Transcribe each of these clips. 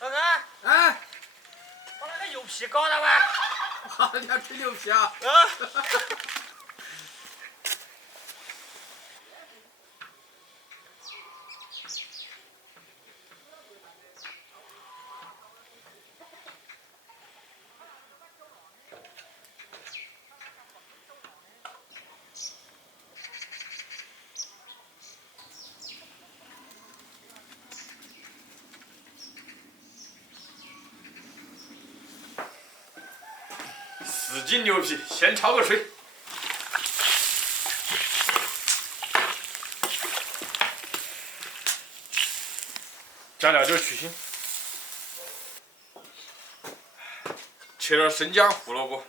老哥，哎，把那个油皮搞了吧？你还吹牛皮啊？4斤牛皮，先焯个水。加料酒去腥。切点生姜、胡萝卜。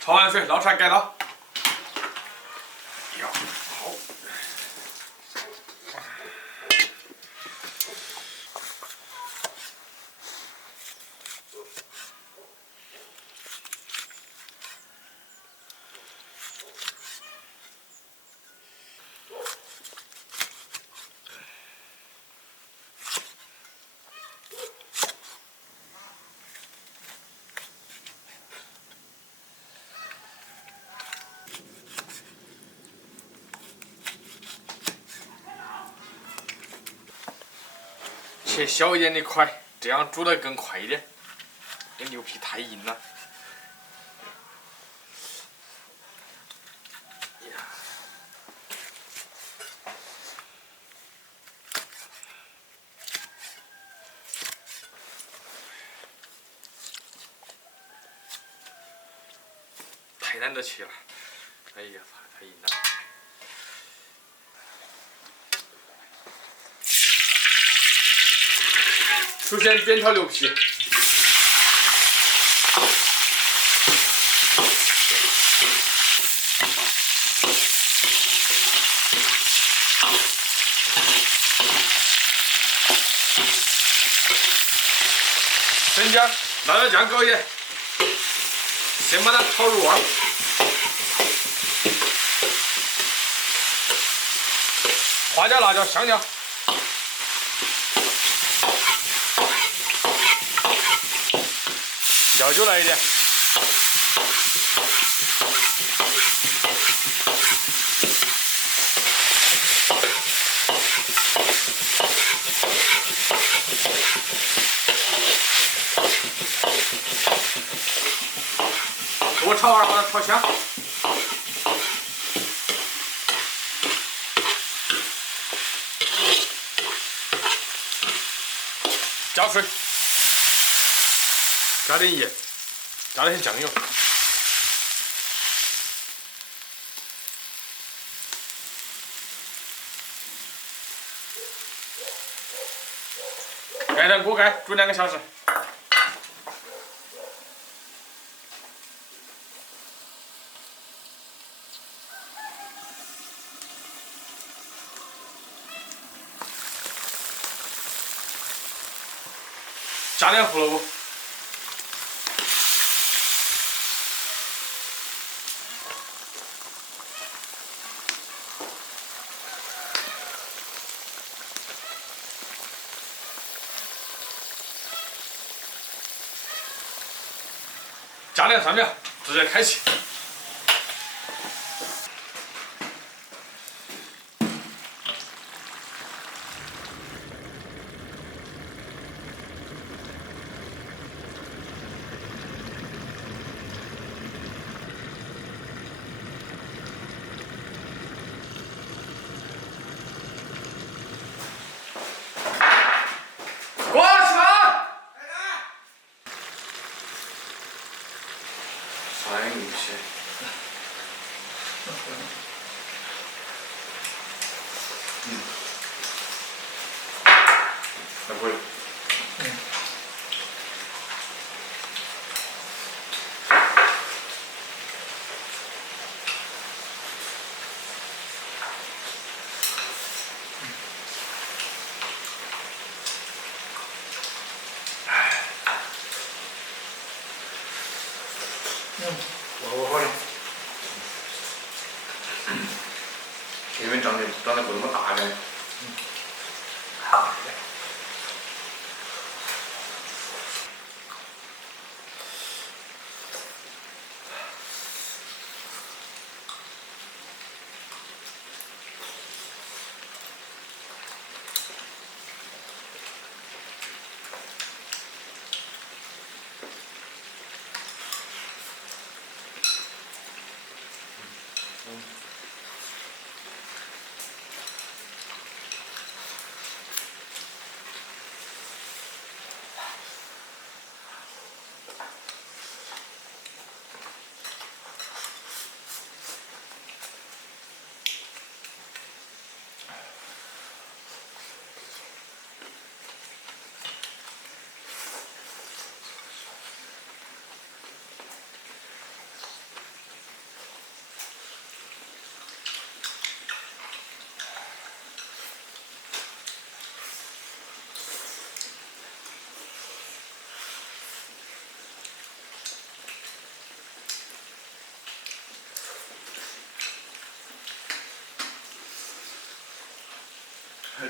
焯完水，捞出来盖刀。呀，好。切小一点的块，这样煮得更快一点。这牛皮太硬了。太难得切了，哎呀，太硬了。首先煸炒牛皮，生姜、辣椒酱搞一点，先把它炒入味儿。花椒、辣椒、香料。料酒来一点，多炒会儿把它炒香。加水。加点盐，加点酱油，盖上锅盖，煮2个小时。加点胡萝卜。加点蒜苗，直接开启。过去了。三一些。那会。我好像，因为长得不那么大呗。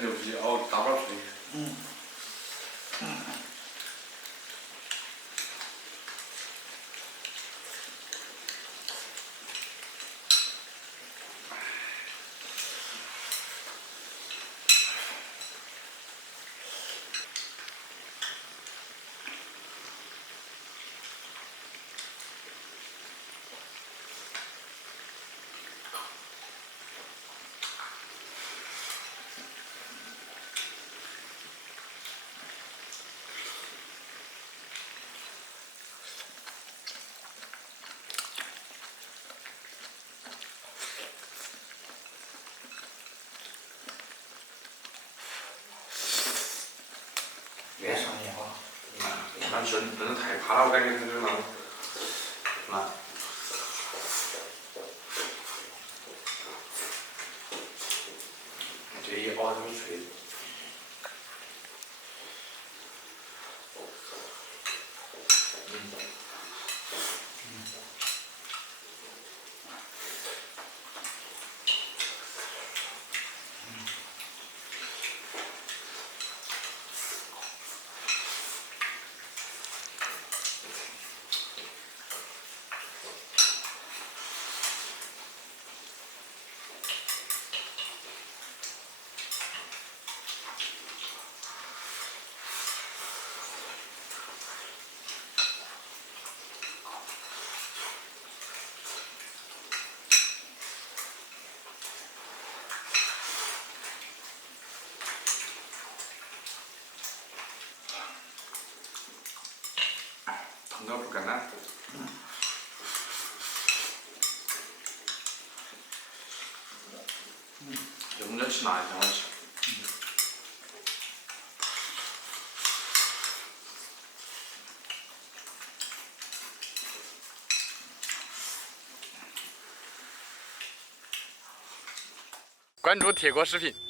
牛皮熬大把水。越上越好。那真的太怕了，我感觉它这个那。这一熬就脆。疼到不干了。就我们这吃辣的挺好吃。关注铁锅视频。